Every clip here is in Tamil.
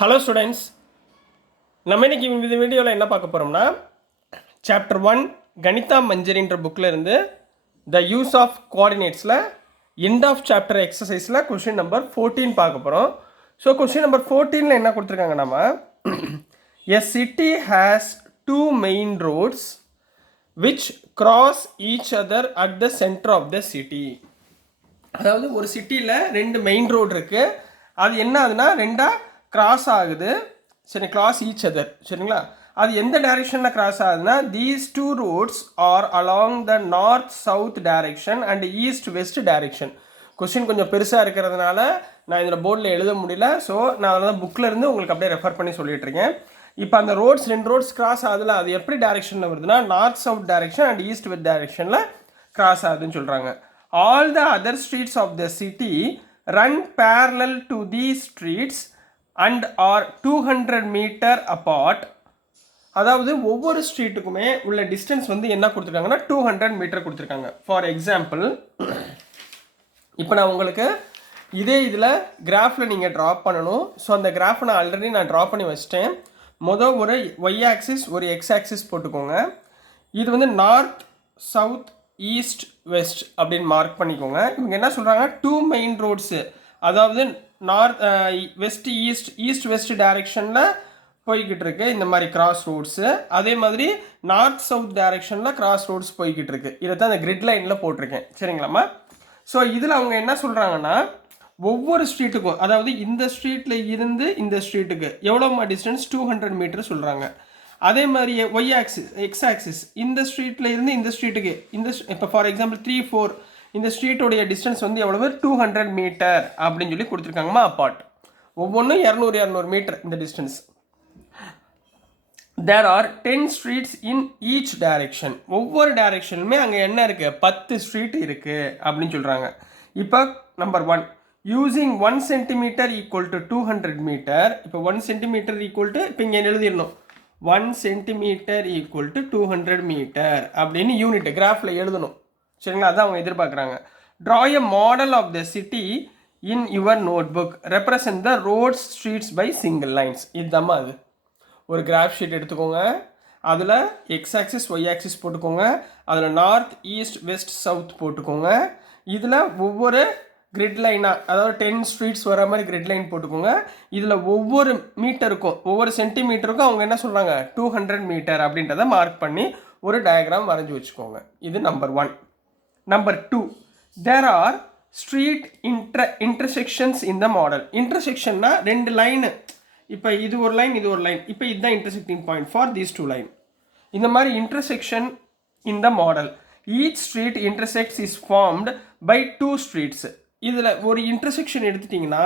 ஹலோ ஸ்டூடெண்ட்ஸ், நம்ம இன்னைக்கு இந்த வீடியோவில் என்ன பார்க்க போகிறோம்னா சாப்டர் 1 கணிதா மஞ்சரின்ற புக்கில் இருந்து த யூஸ் ஆஃப் கோஆர்டினேட்ஸில் எண்ட் ஆஃப் சாப்டர் எக்ஸசைஸில் கொஷின் நம்பர் 14 பார்க்க போகிறோம். ஸோ கொஷின் நம்பர் 14 என்ன கொடுத்துருக்காங்க நம்ம a city has 2 main roads which cross each other at the centre of the city. அதாவது ஒரு சிட்டியில் 2 மெயின் ரோடு இருக்குது. அது என்ன ஆகுதுன்னா ரெண்டாக கிராஸ் ஆகுது. சரி, கிராஸ் ஈச் அதர். சரிங்களா? அது எந்த டைரெக்ஷனில் கிராஸ் ஆகுதுன்னா these 2 roads are along the north south direction and east west direction. Question கொஞ்சம் பெருசாக இருக்கிறதுனால நான் இதில் போர்டில் எழுத முடியல. ஸோ நான் அதனால் புக்கில் இருந்து உங்களுக்கு அப்படியே ரெஃபர் பண்ணி சொல்லிட்டு இருக்கேன். இப்போ அந்த ரோட்ஸ் 2 ரோட்ஸ் கிராஸ் ஆகுதுல, அது எப்படி டைரெக்ஷனில் வருதுன்னா north south direction and east west டைரெக்ஷனில் கிராஸ் ஆகுதுன்னு சொல்கிறாங்க. All the other streets of the city run parallel to these streets and are 200 meter apart. அதாவது ஒவ்வொரு ஸ்ட்ரீட்டுக்குமே உள்ள டிஸ்டன்ஸ் வந்து என்ன கொடுத்துருக்காங்கன்னா 200 மீட்டர் கொடுத்துருக்காங்க. ஃபார் எக்ஸாம்பிள், இப்போ நான் உங்களுக்கு இதே இதில் கிராஃபில் நீங்கள் ட்ரா பண்ணணும். ஸோ அந்த கிராஃபை நான் ஆல்ரெடி ட்ரா பண்ணி வச்சிட்டேன். மொதல் ஒரு ஒய் ஆக்சிஸ் ஒரு எக்ஸ் ஆக்சிஸ் போட்டுக்கோங்க. இது வந்து நார்த் சவுத் ஈஸ்ட் வெஸ்ட் அப்படின்னு மார்க் பண்ணிக்கோங்க. இவங்க என்ன சொல்கிறாங்க, 2 மெயின் ரோட்ஸு, அதாவது நார்த் வெஸ்ட் ஈஸ்ட் வெஸ்ட் டைரெக்ஷனில் போய்கிட்டு இருக்கு இந்த மாதிரி கிராஸ் ரோட்ஸு. அதே மாதிரி நார்த் சவுத் டைரெக்ஷனில் கிராஸ் ரோட்ஸ் போய்கிட்டு இருக்கு. இதை தான் அந்த கிரிட் லைனில் போட்டிருக்கேன். சரிங்களாம்மா? ஸோ இதில் அவங்க என்ன சொல்கிறாங்கன்னா ஒவ்வொரு ஸ்ட்ரீட்டுக்கும், அதாவது இந்த ஸ்ட்ரீட்டில் இருந்து இந்த ஸ்ட்ரீட்டுக்கு எவ்வளோமா டிஸ்டன்ஸ் 200 மீட்டர் சொல்கிறாங்க. அதே மாதிரி ஒய் ஆக்சிஸ் எக்ஸ் ஆக்சிஸ் இந்த ஸ்ட்ரீட்டில் இருந்து இந்த ஸ்ட்ரீட்டுக்கு இப்போ ஃபார் எக்ஸாம்பிள் 3, 4 இந்த ஸ்ட்ரீட்டோடைய டிஸ்டன்ஸ் வந்து எவ்வளவு 200 மீட்டர் அப்படின்னு சொல்லி கொடுத்துருக்காங்கம்மா அப்பார்ட். ஒவ்வொன்றும் 200 மீட்டர் இந்த distance. There are 10 streets in each direction. ஒவ்வொரு டைரெக்ஷனுமே அங்கே என்ன இருக்குது, 10 ஸ்ட்ரீட் இருக்குது அப்படின்னு சொல்கிறாங்க. இப்போ number 1, using 1 centimeter equal to 200 meter. இப்போ 1 சென்டிமீட்டர் ஈக்குவல் டு இப்போ இங்கே எழுதிடணும் 1 சென்டிமீட்டர் ஈக்குவல் டு 200 மீட்டர் அப்படின்னு யூனிட் கிராஃபில் எழுதணும். சரிங்களா? அதான் அவங்க எதிர்பார்க்குறாங்க. Draw a model of the city in your notebook represent the roads streets by single lines. இதுதாம்மா அது. ஒரு கிராஃப் ஷீட் எடுத்துக்கோங்க. அதில் எக்ஸ் ஆக்சிஸ் ஒய் ஆக்சிஸ் போட்டுக்கோங்க. அதில் நார்த் ஈஸ்ட் வெஸ்ட் சவுத் போட்டுக்கோங்க. இதில் ஒவ்வொரு கிரிட் லைனாக, அதாவது 10 ஸ்ட்ரீட்ஸ் வர மாதிரி கிரிட் லைன் போட்டுக்கோங்க. இதில் ஒவ்வொரு மீட்டருக்கும் ஒவ்வொரு சென்டிமீட்டருக்கும் அவங்க என்ன சொல்கிறாங்க 200 மீட்டர் அப்படின்றத மார்க் பண்ணி ஒரு டயக்ராம் வரைஞ்சி வச்சுக்கோங்க. இது number 1. Number 2, there are street intersections in the model. இன்டர்செக்ஷன்னா 2 லைனு, இப்போ இது ஒரு லைன் இது ஒரு லைன், இப்போ இதுதான் intersecting point for these 2 line. இந்த மாதிரி intersection in the model. Each street intersects is formed by 2 streets. இதில் ஒரு இன்டர்செக்ஷன் எடுத்துட்டிங்கன்னா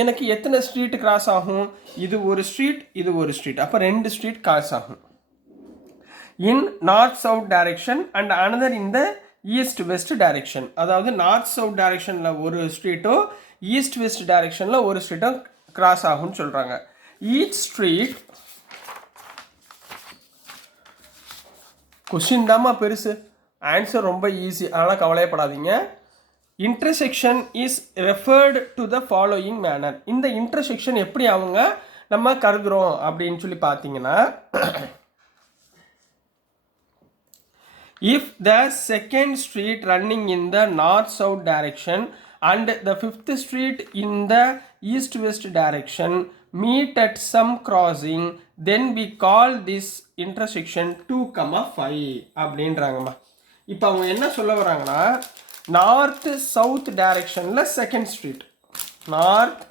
எனக்கு எத்தனை ஸ்ட்ரீட் கிராஸ் ஆகும், இது ஒரு ஸ்ட்ரீட் இது ஒரு ஸ்ட்ரீட், அப்போ 2 ஸ்ட்ரீட் கிராஸ் ஆகும். In north south direction and another in the east west direction. அதாவது நார்த் சவுத் டைரெக்ஷனில் ஒரு ஸ்ட்ரீட்டும் ஈஸ்ட் வெஸ்ட் டைரெக்ஷனில் ஒரு ஸ்ட்ரீட்டும் கிராஸ் ஆகும்னு சொல்கிறாங்க. ஈச் ஸ்ட்ரீட் கொஸ்டின் தாம்மா பெருசு, ஆன்சர் ரொம்ப ஈஸி, அதனால் கவலையப்படாதீங்க. Intersection is referred to the following manner. இந்த இன்டர்செக்ஷன் எப்படி அவங்க நம்ம கருதுகிறோம் அப்படின்னு சொல்லி பார்த்தீங்கன்னா, if the second street running in the north south direction and the 5th street in the east west direction meet at some crossing, then we call this intersection 2,5 அப்படின்றாங்கம்மா. இப்போ அவங்க என்ன சொல்ல வராங்கன்னா நார்த் சவுத் டைரெக்ஷனில் செகண்ட் ஸ்ட்ரீட், நார்த்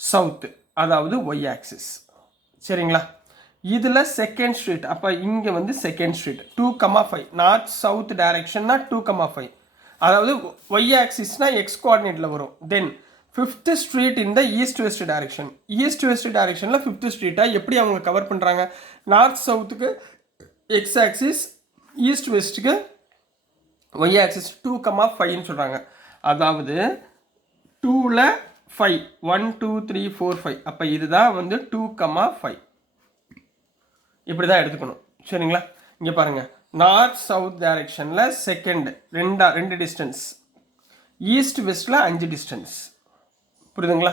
சவுத்து, அதாவது ஒய் ஆக்சிஸ். சரிங்களா? இதில் செகண்ட் ஸ்ட்ரீட், அப்போ இங்கே வந்து செகண்ட் ஸ்ட்ரீட் 2,5. நார்த் சவுத் டைரெக்ஷன்னா 2,5, அதாவது ஒய் ஆக்சிஸ்னால் எக்ஸ் கோஆர்டினேட்டில் வரும். தென் 5th ஸ்ட்ரீட் இந்த east west direction. East west டைரெக்ஷனில் 5th ஸ்ட்ரீட்டை எப்படி அவங்க கவர் பண்ணுறாங்க, நார்த் சவுத்துக்கு எக்ஸ் ஆக்சிஸ், ஈஸ்ட் வெஸ்ட்டுக்கு ஒய் ஆக்சிஸ் 2,5ன்னு சொல்கிறாங்க. அதாவது 2ல் 5, 1 2 3 4 5, அப்போ இதுதான் வந்து 2,5. இப்படி தான் எடுத்துக்கணும். சரிங்களா? இங்கே பாருங்கள், நார்த் சவுத் டைரெக்ஷனில் செகண்ட் 2 டிஸ்டன்ஸ், ஈஸ்ட் வெஸ்ட்டில் 5 டிஸ்டன்ஸ். புரியுதுங்களா?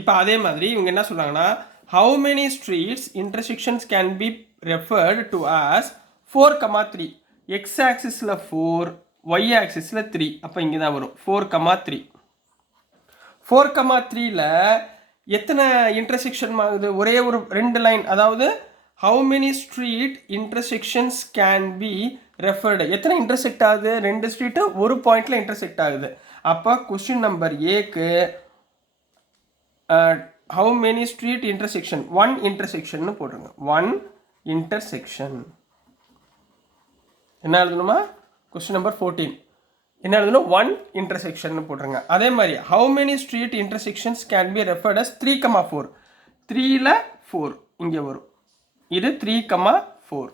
இப்போ அதே மாதிரி இவங்க என்ன சொல்கிறாங்கன்னா how many streets intersections can be referred to as 4,3 x axisல 4 y axisல 3 அப்போ இங்கே தான் வரும் 4,3 4,3ல எத்தனை இன்டர்செக்ஷன் ஆகுது ஒரே ஒரு ரெண்டு லைன் அதாவது how many street intersections can be referred எத்தனை இன்டர்செக்ட் ஆகுது ரெண்டு ஸ்ட்ரீட்டு ஒரு பாயிண்டில் இன்டர்செக்ட் ஆகுது அப்போ கொஸ்டின் நம்பர் ஏக்கு how many street intersection one intersection னு போட்டுருங்க one intersection என்ன எழுதணுமா கொஸ்டின் நம்பர் 14 என்ன எழுதணும் one intersection னு போட்டுருங்க அதே மாதிரி how many street intersections can be referred as 3,4 3ல 4 இங்கே வரும் இது 3,4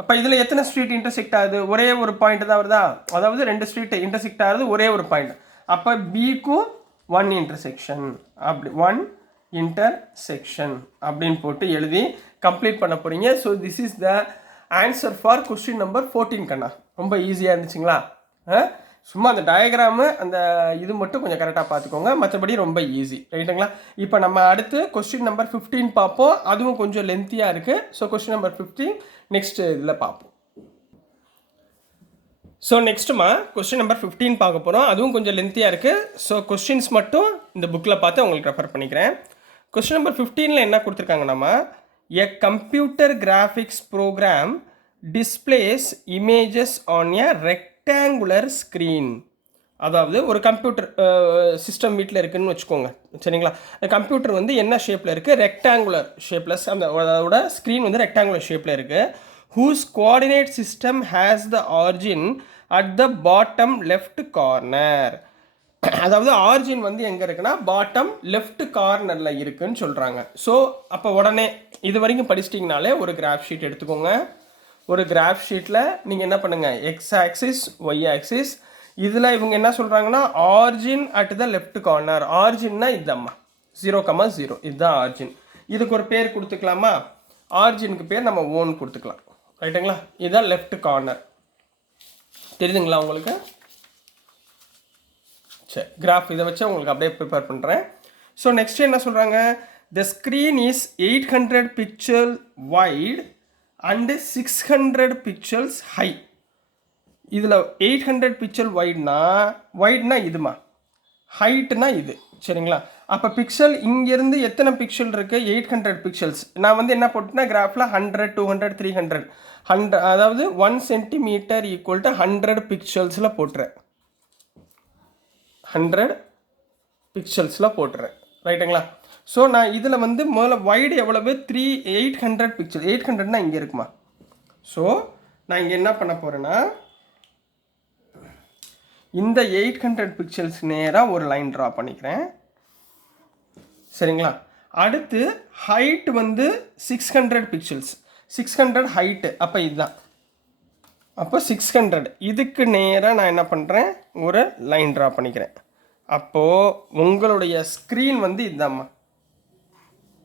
அப்போ இதில் எத்தனை ஸ்ட்ரீட் இன்டர்செக்ட் ஆகுது ஒரே ஒரு பாயிண்ட் தான் வருதா அதாவது ரெண்டு ஸ்ட்ரீட் இன்டர்செக்ட் ஆகுது ஒரே ஒரு பாயிண்ட் அப்போ பிக்கும் ஒன் இன்டர்செக்ஷன் அப்படி ஒன் இன்டர்செக்ஷன் அப்படின்னு போட்டு எழுதி கம்ப்ளீட் பண்ண போகிறீங்க so this is the answer for question number 14 கண்ணா ரொம்ப ஈஸியாக இருந்துச்சுங்களா சும்மா அந்த டயக்ராமு அந்த இது மட்டும் கொஞ்சம் கரெக்டாக பார்த்துக்கோங்க மற்றபடி ரொம்ப ஈஸி ரைட்டுங்களா இப்போ நம்ம அடுத்து கொஸ்டின் நம்பர் 15 பார்ப்போம் அதுவும் கொஞ்சம் லென்த்தியாக இருக்குது ஸோ கொஸ்டின் நம்பர் 15 நெக்ஸ்ட் இதில் பார்ப்போம் ஸோ நெக்ஸ்ட்டுமா கொஸ்டின் நம்பர் 15 பார்க்க போகிறோம் அதுவும் கொஞ்சம் லென்த்தியாக இருக்குது ஸோ கொஸ்டின்ஸ் மட்டும் இந்த புக்கில் பார்த்து உங்களுக்கு ரெஃபர் பண்ணிக்கிறேன் கொஸ்டின் நம்பர் 15ல் என்ன கொடுத்துருக்காங்கன்னாமா a computer graphics program displays images on a rectangular screen அதாவது ஒரு கம்ப்யூட்டர் சிஸ்டம் வீட்டில் இருக்குதுன்னு வச்சுக்கோங்க சரிங்களா அந்த கம்ப்யூட்டர் வந்து என்ன ஷேப்பில் இருக்குது ரெக்டாங்குலர் ஷேப்பில் அந்த அதோட ஸ்க்ரீன் வந்து ரெக்டாங்குலர் ஷேப்பில் இருக்குது whose coordinate system has the origin at the bottom left corner அதாவது ஆரிஜின் வந்து எங்கே இருக்குன்னா பாட்டம் லெஃப்ட் கார்னரில் இருக்குன்னு சொல்கிறாங்க ஸோ அப்போ உடனே இது வரைக்கும் படிச்சிட்டிங்கனாலே ஒரு கிராஃப் ஷீட் எடுத்துக்கோங்க ஒரு கிராஃப் ஷீட்டில் நீங்கள் என்ன பண்ணுங்கள் எக்ஸ் ஆக்சிஸ் ஒய் ஆக்சிஸ் இதில் இவங்க என்ன சொல்கிறாங்கன்னா origin at the left corner ஆரிஜின்னா இதுதாம்மா 0,0 இதுதான் ஆரிஜின் இதுக்கு ஒரு பேர் கொடுத்துக்கலாமா ஆரிஜினுக்கு பேர் நம்ம ஓன் கொடுத்துக்கலாம் ரைட்டுங்களா இதுதான் லெஃப்ட் கார்னர் தெரியுதுங்களா உங்களுக்கு சரி கிராஃப் இதை வச்சு உங்களுக்கு அப்படியே ப்ரிப்பேர் பண்ணுறேன் ஸோ நெக்ஸ்ட் என்ன சொல்கிறாங்க the screen is 800 pixel white and 600 pixels high இதில் 800 பிக்சல் வைட்னா இதுமா ஹைட்னா இது சரிங்களா அப்போ பிக்சல் இங்கேருந்து எத்தனை பிக்சல் இருக்குது 800 பிக்சல்ஸ் நான் வந்து என்ன போட்டேன்னா கிராஃபில் 100 200 300 அதாவது 1 சென்டிமீட்டர் ஈக்குவல் டு 100 பிக்சல்ஸில் போட்டுறேன் 100 பிக்சல்ஸில் போட்டுறேன் ரைட்டுங்களா ஸோ நான் இதில் வந்து முதல்ல வைடு எவ்வளவு 800 பிக்சல் 800னா இங்கே இருக்குமா ஸோ நான் இங்கே என்ன பண்ண போகிறேன்னா இந்த 800 பிக்சல்ஸ் நேராக ஒரு லைன் ட்ரா பண்ணிக்கிறேன் சரிங்களா அடுத்து ஹைட் வந்து 600 பிக்சல்ஸ் 600 ஹைட்டு அப்போ இதுதான் அப்போ 600 இதுக்கு நேராக நான் என்ன பண்ணுறேன் ஒரு லைன் ட்ரா பண்ணிக்கிறேன் அப்போது உங்களுடைய ஸ்க்ரீன் வந்து இதுதாம்மா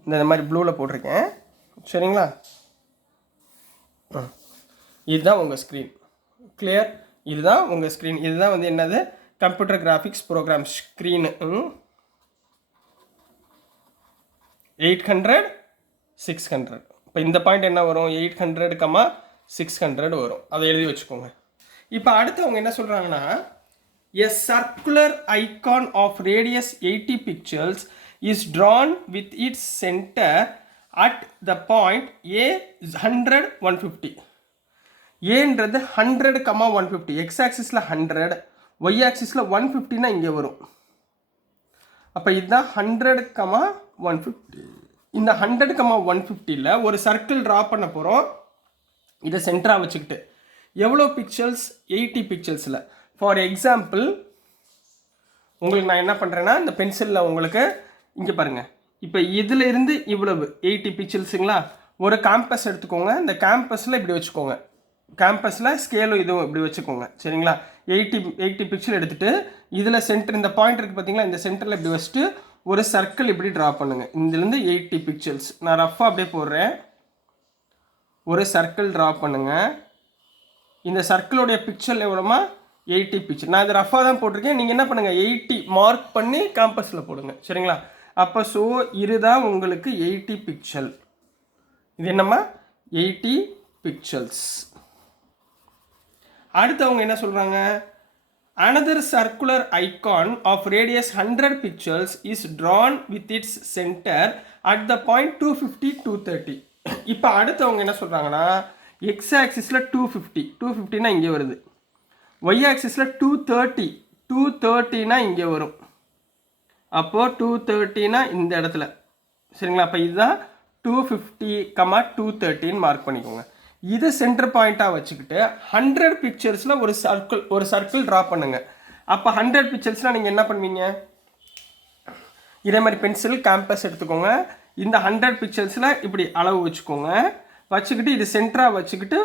இந்த மாதிரி ப்ளூவில் போட்டிருக்கேன் சரிங்களா இதுதான் உங்கள் ஸ்க்ரீன் கிளியர் இதுதான் உங்கள் ஸ்க்ரீன் இதுதான் வந்து என்னது கம்ப்யூட்டர் கிராஃபிக்ஸ் ப்ரோக்ராம் ஸ்க்ரீனு 800 600 இப்போ இந்த பாயிண்ட் என்ன வரும் 800, 600 வரும் அதை எழுதி வச்சுக்கோங்க இப்போ அடுத்து அவங்க என்ன சொல்கிறாங்கன்னா a circular icon of radius 80 pixels is drawn with its center at the point a 100 150 ஏன்றது 100, 150 x ஆக்சிஸில் 100 y ஆக்சிஸில் 150னா இங்கே வரும் அப்போ இதுதான் 100, 150 இந்த 100, 150ல் ஒரு சர்க்கிள் ட்ரா பண்ண போகிறோம் இதை சென்டராக வச்சுக்கிட்டு எவ்வளோ பிக்சல்ஸ் 80 பிக்சல்ஸில் ஃபார் எக்ஸாம்பிள் உங்களுக்கு நான் என்ன பண்ணுறேன்னா இந்த பென்சிலில் உங்களுக்கு இங்கே பாருங்கள் இப்போ இதில் இருந்து இவ்வளவு 80 பிக்சல்ஸுங்களா ஒரு கேம்பஸ் எடுத்துக்கோங்க இந்த கேம்பஸில் இப்படி வச்சுக்கோங்க கேம்பஸில் ஸ்கேலும் இதுவும் இப்படி வச்சுக்கோங்க சரிங்களா 80 பிக்சல் எடுத்துகிட்டு இதில் சென்டர் இந்த பாயிண்ட் இருக்குது பார்த்தீங்களா இந்த சென்டரில் இப்படி வச்சுட்டு ஒரு சர்க்கிள் இப்படி ட்ரா பண்ணுங்கள் இதுலேருந்து 80 பிக்சல்ஸ் நான் ரஃபாக அப்படியே போடுறேன் ஒரு சர்க்கிள் ட்ரா பண்ணுங்கள் இந்த சர்க்கிளோடைய பிக்சல் எவ்வளோமா 80 பிக்சல் நான் இது ரஃபாக தான் போட்டிருக்கேன் நீங்கள் என்ன பண்ணுங்கள் 80 மார்க் பண்ணி கேம்பஸில் போடுங்க சரிங்களா அப்போ ஸோ இதுதான் உங்களுக்கு 80 பிக்சல். இது என்னம்மா 80 பிக்சல்ஸ். அடுத்து அவங்க என்ன சொல்கிறாங்க, another circular icon of radius 100 pixels is drawn with its center at the point 250 230. இப்போ அடுத்து அவங்க என்ன சொல்கிறாங்கன்னா எக்ஸ் ஆக்சிஸில் 250னா இங்கே வருது, ஒய் ஆக்சிஸில் 230னா இங்கே வரும். அப்போது 230னா இந்த இடத்துல சரிங்களா. அப்போ இதுதான் 250, 230ன்னு மார்க் பண்ணிக்கோங்க. இதை சென்டர் பாயிண்ட்டாக வச்சுக்கிட்டு 100 பிக்சர்ஸில் ஒரு சர்க்கிள் ட்ரா பண்ணுங்க. அப்போ 100 பிக்சர்ஸ்னால் நீங்கள் என்ன பண்ணுவீங்க, இதே மாதிரி பென்சில் கேம்பஸ் எடுத்துக்கோங்க. இந்த 100 பிக்சர்ஸில் இப்படி அளவு வச்சுக்கோங்க. வச்சுக்கிட்டு இது சென்டராக வச்சுக்கிட்டு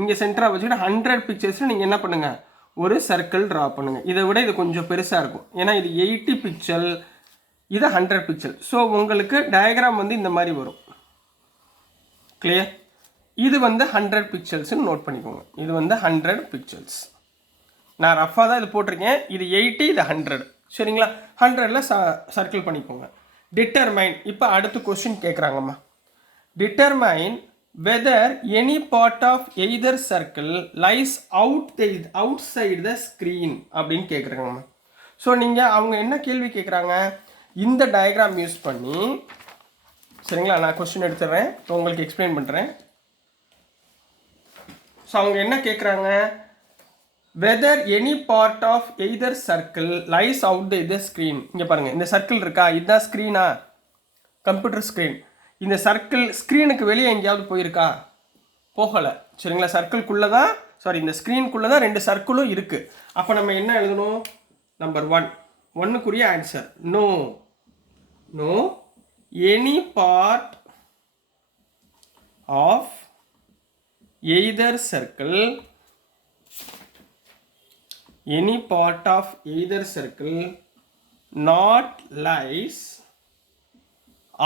இங்கே சென்டராக வச்சுக்கிட்டு 100 பிக்சர்ஸில் நீங்கள் என்ன பண்ணுங்கள், ஒரு சர்க்கிள் ட்ரா பண்ணுங்கள். இதை விட இது கொஞ்சம் பெருசாக இருக்கும், ஏன்னா இது 80 பிக்சல், இது 100 பிக்சல். ஸோ உங்களுக்கு டயக்ராம் வந்து இந்த மாதிரி வரும். கிளியர்? இது வந்து 100 பிக்சல்ஸ்ன்னு நோட் பண்ணிக்கோங்க. இது வந்து 100 பிக்சல்ஸ். நான் ரஃபாக தான் இது போட்டிருக்கேன். இது 80, இது 100 சரிங்களா. 100ல் சர்க்கிள் பண்ணிக்கோங்க. டிட்டர்மைன். இப்போ அடுத்த கொஸ்டின் கேட்குறாங்கம்மா. Determine whether any part of either circle lies outside the screen அப்படின்னு கேட்குறாங்கம்மா. ஸோ நீங்கள் அவங்க என்ன கேள்வி கேட்குறாங்க, இந்த டயக்ராம் யூஸ் பண்ணி சரிங்களா. நான் கொஸ்டின் எடுத்துடுறேன், உங்களுக்கு எக்ஸ்பிளைன் பண்ணுறேன். ஸோ அவங்க என்ன கேட்குறாங்க, whether any part of either circle lies out the screen. இங்கே பாருங்கள், இந்த சர்க்கிள் இருக்கா, இதுதான் ஸ்க்ரீனா, கம்ப்யூட்டர் ஸ்க்ரீன். இந்த சர்க்கிள் ஸ்க்ரீனுக்கு வெளியே எங்கேயாவது போயிருக்கா, போகலை சரிங்களா. சர்க்கிள்குள்ளே தான், இந்த ஸ்க்ரீனுக்குள்ளே தான் 2 சர்க்கிளும் இருக்குது. அப்போ நம்ம என்ன எழுதணும், நம்பர் 1க்குரிய answer no. No any part of either circle, any part of either circle not lies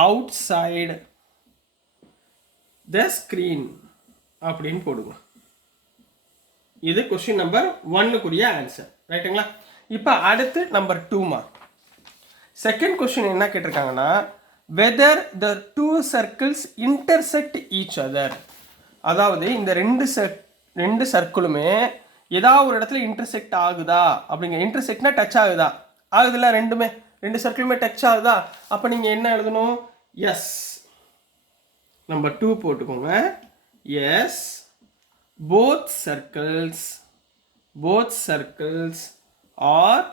outside the screen அப்படின்னு போடுங்க. இது கொஸ்டின் நம்பர் 1க்குரிய ஆன்சர் ரைட்டுங்களா. இப்போ அடுத்து நம்பர் 2மா. செகண்ட் கொஸ்டின் என்ன கேட்டிருக்காங்கன்னா, whether the two circles intersect each other. அதாவது இந்த ரெண்டு சர்க்கிளுமே ஏதாவது ஒரு இடத்துல இன்டர்செக்ட் ஆகுதா அப்படிங்க. இன்டர்செக்ட்னா டச் ஆகுதா, ஆகுதுல்ல, ரெண்டு சர்க்கிளுமே டச் ஆகுதா. அப்போ நீங்கள் என்ன எழுதணும், எஸ். நம்பர் 2 போட்டுக்கோங்க. Yes both circles are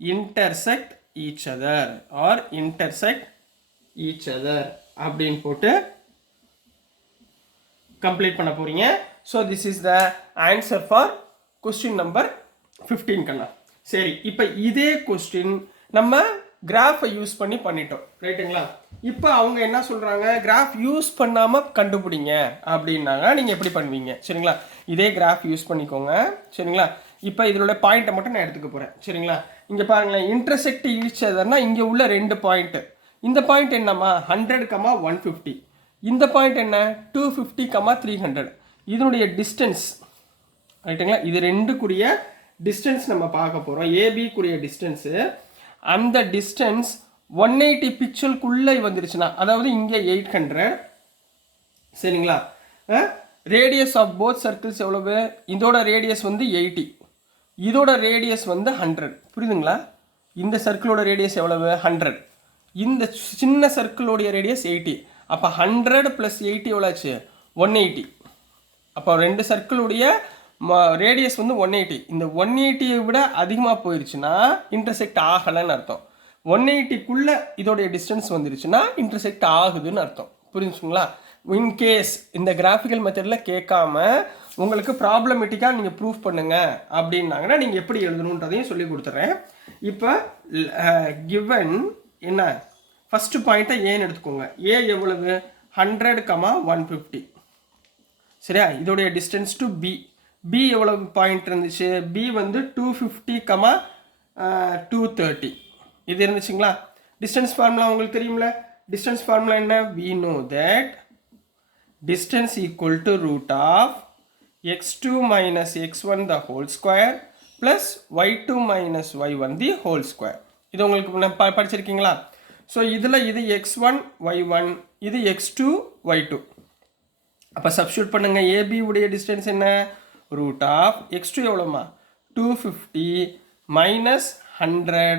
intersect each other அப்படின்னு போட்டு கம்ப்ளீட் பண்ண போறீங்க. So this is the answer for question number 15 கண்ணா. சரி, இப்போ இதே கொஸ்டின் நம்ம கிராஃபை யூஸ் பண்ணி பண்ணிட்டோம் ரைட்டுங்களா. இப்போ அவங்க என்ன சொல்கிறாங்க, கிராஃப் யூஸ் பண்ணாமல் கண்டுபிடிங்க அப்படின்னாங்க. நீங்கள் எப்படி பண்ணுவீங்க சரிங்களா. இதே கிராஃப் யூஸ் பண்ணிக்கோங்க சரிங்களா. இப்போ இதோட பாயிண்ட்டை மட்டும் நான் எடுத்துக்க போகிறேன் சரிங்களா. இங்கே பாருங்களேன், இன்டர்செக்ட் ஈச் அதர்னா இங்கே உள்ள 2 பாயிண்ட்டு. இந்த பாயிண்ட் என்னம்மா 100, 150. இந்த பாயிண்ட் என்ன 250, 300. இதனுடைய டிஸ்டன்ஸ் ரைட்டுங்களா. இது 2க்குரிய டிஸ்டன்ஸ் நம்ம பார்க்க போகிறோம். ஏபிக்குரிய டிஸ்டன்ஸு, அந்த டிஸ்டன்ஸ் 180 பிக்சலுக்குள்ளே வந்துருச்சுன்னா, அதாவது இங்கே 800 சரிங்களா. ரேடியஸ் ஆஃப் போத் சர்க்கிள்ஸ் எவ்வளவு, இதோட ரேடியஸ் வந்து 80, இதோட ரேடியஸ் வந்து 100. புரியுதுங்களா. இந்த சர்க்கிளோட ரேடியஸ் எவ்வளவு 100, இந்த சின்ன சர்க்கிளோடைய ரேடியஸ் 80. அப்போ 100 + 80 எவ்வளோச்சு 180. அப்போ 2 சர்க்கிளுடைய ரேடியஸ் வந்து 180. இந்த 180 விட அதிகமாக போயிடுச்சுன்னா இன்டர்செக்ட் ஆகலைன்னு அர்த்தம். 180க்குள்ளே இதோடைய டிஸ்டன்ஸ் வந்துருச்சுன்னா இன்டர்செக்ட் ஆகுதுன்னு அர்த்தம். புரிஞ்சுங்களா. இன்கேஸ் இந்த கிராஃபிக்கல் மெத்தடில் கேட்காம உங்களுக்கு ப்ராப்ளமேட்டிக்காக நீங்கள் ப்ரூஃப் பண்ணுங்க அப்படின்னாங்கன்னா நீங்கள் எப்படி எழுதணுன்றதையும் சொல்லி கொடுத்துட்றேன். இப்போ கிவன் என்ன, ஃபஸ்ட்டு பாயிண்ட்டை ஏன்னு எடுத்துக்கோங்க. ஏ எவ்வளவு 100, 150 சரியா. இதோடைய டிஸ்டன்ஸ் டு பி. பி எவ்வளவு பாயிண்ட் இருந்துச்சு, பி வந்து 250, 230 இது இருந்துச்சுங்களா. டிஸ்டன்ஸ் ஃபார்முலா உங்களுக்கு தெரியும்ல. டிஸ்டன்ஸ் ஃபார்முலா என்ன, we know that distance equal to root of x2 minus x1 the whole square plus y2 minus y1 the whole square. இது உங்களுக்கு படிச்சிருக்கீங்களா. ஸோ இதில் இது x1 y1 இது x2 y2. அப்போ சப்ஸ்டியூட் பண்ணுங்கள். ஏபி உடைய டிஸ்டன்ஸ் என்ன? ரூட் ஆஃப் x2 எவ்வளோமா? 250 minus 100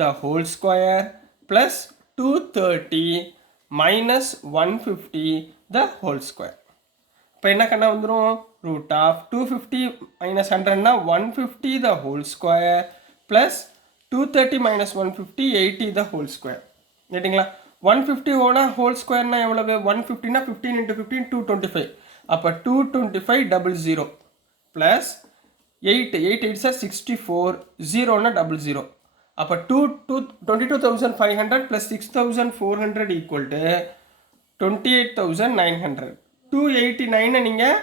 the whole square plus 230 minus 150 the whole square. இப்போ என்ன கண்ணா வந்துடும்? ரூட் ஆஃப் 250 மைனஸ் 100னா 150 the whole square plus 230 minus 150 80 the whole square. கேட்டிங்களா? 150 ஓட ஹோல் ஸ்கொயர்னா எவ்வளவு? 150னா 15 இன்ட்டு 15 225. அப்போ 225 ப்ளஸ் 8 8 சார் 64 0னா 00. அப்போ 22,500 ப்ளஸ் 6,400 ஈக்குவல் டு 28,900. 289 நீங்கள்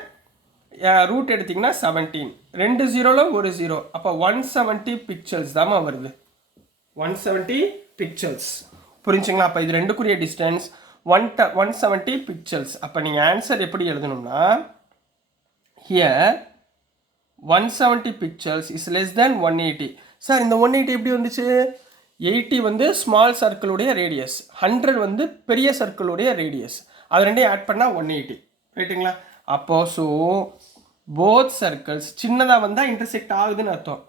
ரூட் எடுத்திங்கன்னா 17. 2 0ல் ஒரு 0. அப்போ 170 பிக்சல்ஸ் தாம்மா வருது. 170 பிக்சல்ஸ். புரிஞ்சுங்களா? அப்போ இது ரெண்டுக்குரிய டிஸ்டன்ஸ் 170 பிக்சல்ஸ். அப்போ நீங்கள் ஆன்சர் எப்படி எழுதணும்னா, here 170 pixels is less than 180. Sir இந்த 180 எப்படி வந்துச்சு? 80 வந்து ஸ்மால் சர்க்கிளுடைய ரேடியஸ், 100 வந்து பெரிய சர்க்கிளுடைய ரேடியஸ். அது ரெண்டையும் ஆட் பண்ணால் 180. ரைட்டுங்களா? அப்போ ஸோ போத் சர்க்கிள்ஸ் சின்னதாக வந்தால் இன்டர்செக்ட் ஆகுதுன்னு அர்த்தம்.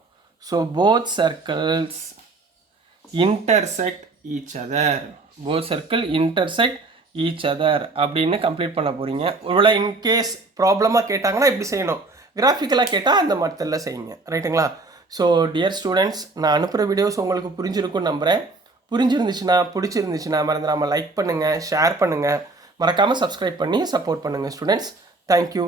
So both circles intersect each other. Both circle intersect each other அப்படின்னு கம்ப்ளீட் பண்ண போகிறீங்க. ஒருவேளை இன்கேஸ் ப்ராப்ளமாக கேட்டாங்கன்னா இப்படி செய்யணும். கிராஃபிக்கலாக கேட்டால் அந்த மெத்தடில் செய்யுங்க. ரைட்டுங்களா? ஸோ டியர் ஸ்டூடெண்ட்ஸ், நான் அனுப்புகிற வீடியோஸ் உங்களுக்கு புரிஞ்சிருக்குன்னு நம்புகிறேன். பிடிச்சிருந்துச்சுன்னா மறந்துடாமல் லைக் பண்ணுங்கள், ஷேர் பண்ணுங்கள், மறக்காமல் சப்ஸ்கிரைப் பண்ணி சப்போர்ட் பண்ணுங்கள் ஸ்டூடெண்ட்ஸ். தேங்க்யூ.